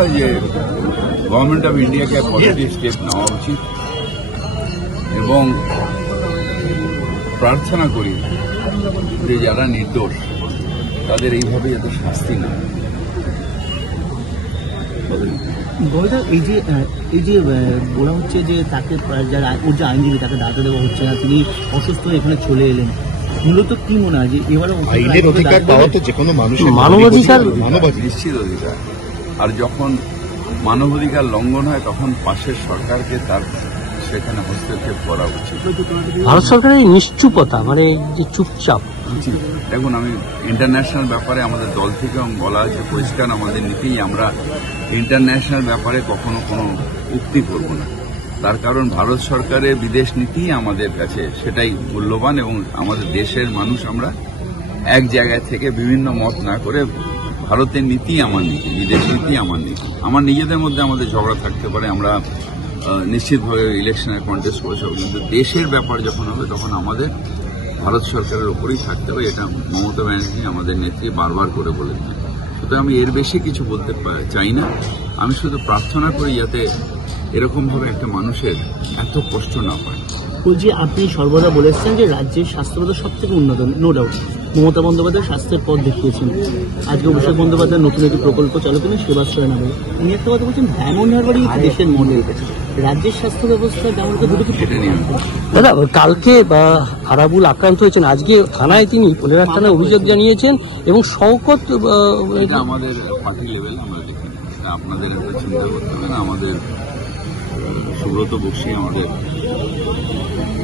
হয় যে government of ইন্ডিয়াকে পজিটিভ স্টেপ নেওয়া উচিত এবং প্রার্থনা করি যে যারা নির্দোষ তাদের এইভাবে এত শাস্তি না। এই যে বলা হচ্ছে যে তাকে যারা ওর যে আইনজীবী তাকে দাঁড়াতে দেওয়া হচ্ছে না, তিনি অসুস্থ এখানে চলে এলেন, মূলত কি মনে হয় যে এবারে আইনের অধিকার পাওয়া তো যে কোনো মানুষের মানবাধিকার, নিশ্চিত অধিকার। আর যখন মানবাধিকার লঙ্ঘন হয় তখন পাশের সরকারকে তার সেখানে হস্তক্ষেপ করা উচিত। ভারত সরকারের নিশ্চুপতা, মানে যে চুপচাপ। দেখুন, আমি ইন্টারন্যাশনাল ব্যাপারে আমাদের দল থেকে বলা আছে পরিষ্কার আমাদের নীতি, আমরা ইন্টারন্যাশনাল ব্যাপারে কখনো কোনো উক্তি করব না। তার কারণ ভারত সরকারের বিদেশ নীতি আমাদের কাছে সেটাই মূল্যবান এবং আমাদের দেশের মানুষ আমরা এক জায়গায় থেকে বিভিন্ন মত না করে ভারতের নীতি আমার নীতি, বিদেশ নীতি আমার নীতি। আমার নিজেদের মধ্যে আমাদের ঝগড়া থাকতে পারে, আমরা নিশ্চিতভাবে ইলেকশনে কন্টেস্ট করে সব, কিন্তু দেশের ব্যাপার যখন হবে তখন আমাদের ভারত সরকারের ওপরেই থাকতে হবে। এটা মমতা ব্যানার্জি আমাদের নেত্রী বারবার করে বলেছেন। সুতরাং আমি এর বেশি কিছু বলতে চাই না। আমি শুধু প্রার্থনা করি যাতে এরকমভাবে একটা মানুষের এত কষ্ট না হয়। বলছি, আপনি সর্বদা বলেছেন যে রাজ্যের স্বাস্থ্যব্যবস্থা সব থেকে উন্নত, নো ডাউট। মমতা বন্দ্যোপাধ্যায় স্বাস্থ্যের পথ দেখিয়েছেন। আজকে অভিষেক বন্দ্যোপাধ্যায় নতুন একটি প্রকল্প চালু করেন সেবাশ্রয় নামে। উনি একটা কথা বলছেন, ডায়মন্ড হারবারই দেশের মডেল। রাজ্যের স্বাস্থ্য ব্যবস্থা যেমন দুটো কি দাদা, কালকে আরাবুল আক্রান্ত হয়েছেন, আজকে থানায় তিনি পোলেরার থানায় অভিযোগ জানিয়েছেন এবং শওকত, এটা আমাদের পার্টি লেভেল আমরা দেখি, আপনাদের এত চিন্তা করতে হবে না। আমাদের সুব্রত বক্সী আমাদের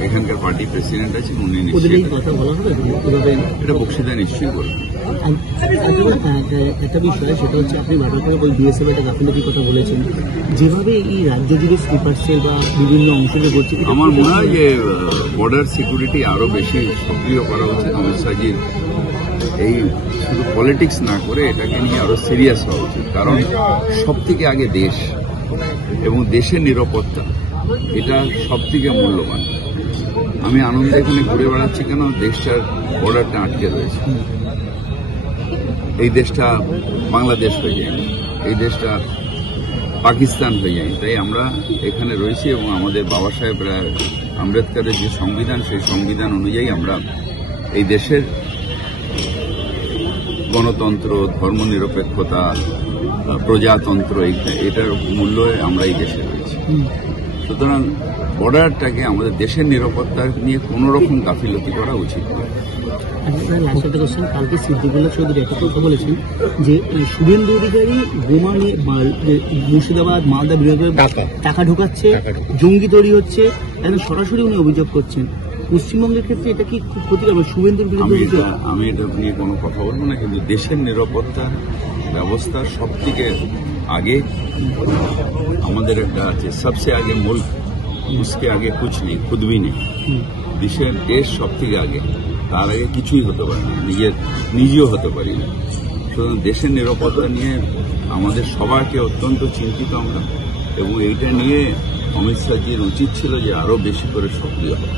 এখানকার পার্টি প্রেসিডেন্ট আছেন, উনি এটা বক্সিতা নিশ্চয়ই করবেন। একটা বিষয় সেটা হচ্ছে, আপনি বারবার করে ওই বিএসএফ একটা গাফিলতির কথা বলেছেন, যেভাবে এই রাজ্য জুড়ে স্লিপার সেল বা বিভিন্ন অংশে করছে। আমার মনে হয় যে বর্ডার সিকিউরিটি আরো বেশি সক্রিয় করা উচিত। অমিত শাহজির এই শুধু পলিটিক্স না করে এটাকে নিয়ে আরো সিরিয়াস হওয়া উচিত, কারণ সব থেকে আগে দেশ এবং দেশের নিরাপত্তা, এটা সব থেকে মূল্যবান। আমি আনন্দে এখানে ঘুরে বেড়াচ্ছি কেন, দেশটার বর্ডারটা আটকে রয়েছে। এই দেশটা বাংলাদেশ হয়ে যায়, এই দেশটা পাকিস্তান হয়ে যায়। তাই আমরা এখানে রয়েছি এবং আমাদের বাবা সাহেব আম্বেদকরের যে সংবিধান, সেই সংবিধান অনুযায়ী আমরা এই দেশের গণতন্ত্র, ধর্মনিরপেক্ষতা, প্রজাতন্ত্র, এটার মূল্য আমরা এই দেশে রয়েছি। সুতরাং বর্ডারটাকে আমাদের দেশের নিরাপত্তা নিয়ে কোনো রকম গাফিলতি করা উচিত নয়। কালকে সিদ্দিকুল্লাহ চৌধুরী একটা কথা বলেছেন যে শুভেন্দু অধিকারী বোমা নিয়ে মুর্শিদাবাদ মালদা বিভাগে টাকা ঢোকাচ্ছে, জঙ্গি তৈরি হচ্ছে, একদম সরাসরি উনি অভিযোগ করছেন। পশ্চিমবঙ্গের ক্ষেত্রে এটা কি খুব ক্ষতিকর? শুভেন্দুর বিরুদ্ধে আমি এটা নিয়ে কোনো কথা বলবো না, কিন্তু দেশের নিরাপত্তা ব্যবস্থা সব থেকে আগে আমাদের একটা আছে, সবচেয়ে আগে মুল্ক, उसके आगे कुछ नहीं, खुद भी नहीं। দেশ সব থেকে আগে, তার আগে কিছুই হতে পারে না, নিজেও হতে পারি না। সুতরাং দেশের নিরাপত্তা নিয়ে আমাদের সবাইকে অত্যন্ত চিন্তিত আমরা, এবং এইটা নিয়ে অমিত শাহজির উচিত ছিল যে আরো বেশি করে সক্রিয় হয়।